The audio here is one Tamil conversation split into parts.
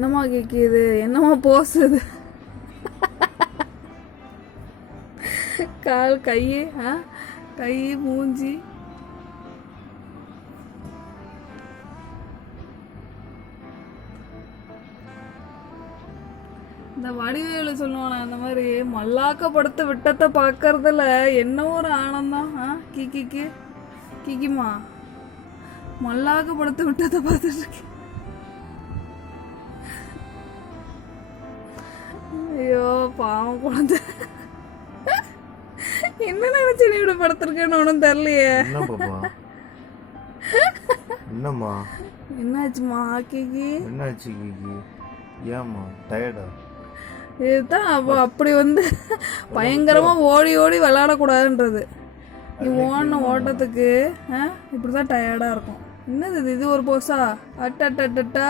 என்னம்மா கேக்குது, என்னம்மா போசுது, கால் கை கை மூஞ்சி. இந்த வடிவேலு சொல்லுவானே அந்த மாதிரி மல்லாக்கப்படுத்த விட்டத்தை பார்க்கறதுல என்ன ஒரு ஆனந்தம். கிக்கிக்கு கிக்கிமா மல்லாக்கப்படுத்த விட்டத்தை பார்த்துட்டு இருக்கேன். ஐயோ பாவம் குழந்தை, என்ன நினைச்சு நீ இப்படி படுத்திருக்கேன்னு ஒன்றும் தெரியலையே. என்னம்மா என்னாச்சுமா கிக்கி? என்னாச்சு கிக்கி? ஏம்மா டயர்டா? இதுதான் அப்படி பயங்கரமா ஓடி ஓடி விளையாடக்கூடாதுன்றது. நீ ஓடின ஓட்டத்துக்கு இப்படிதான் டயர்டா இருக்கும். என்னது இது ஒரு போஸா? அட்டா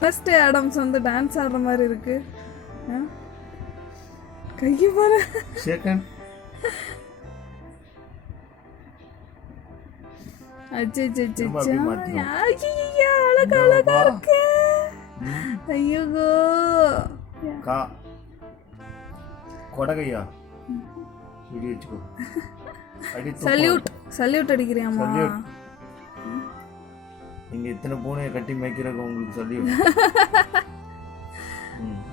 ஃபர்ஸ்ட் ஆடம்ஸ் டான்ஸ் ஆடுற மாதிரி இருக்கு. கையை பாரு. அழகா இருக்கு. ஐயோ கொடகையா சல்யூட் அடிக்கிறியாமா? நீங்க இத்தனை பூனையை கட்டி மேய்க்கிறக்க உங்களுக்கு சல்யூட்.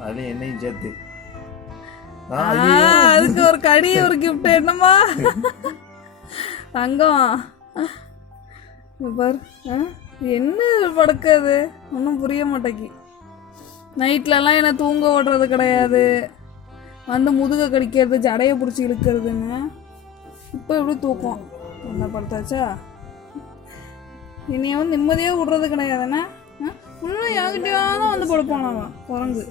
அதுல என்னையும் சேர்த்து அதுக்கு ஒரு கடி ஒரு கிஃப்ட். என்னமா தங்கம் பாரு, என்ன படுக்காது ஒன்றும் புரிய மாட்டேங்கி. நைட்லலாம் என்ன தூங்க ஓடுறது கிடையாது, முதுக கடிக்கிறது, ஜடையை பிடிச்சி இழுக்கிறதுன்னு. இப்போ எப்படி தூக்கம் என்ன படுத்தாச்சா? இனிய நிம்மதியாக விடுறது கிடையாதுண்ணே. ஃபுல்லாக யாருக்கிட்டையாவது படுப்பானவன் குரங்கு.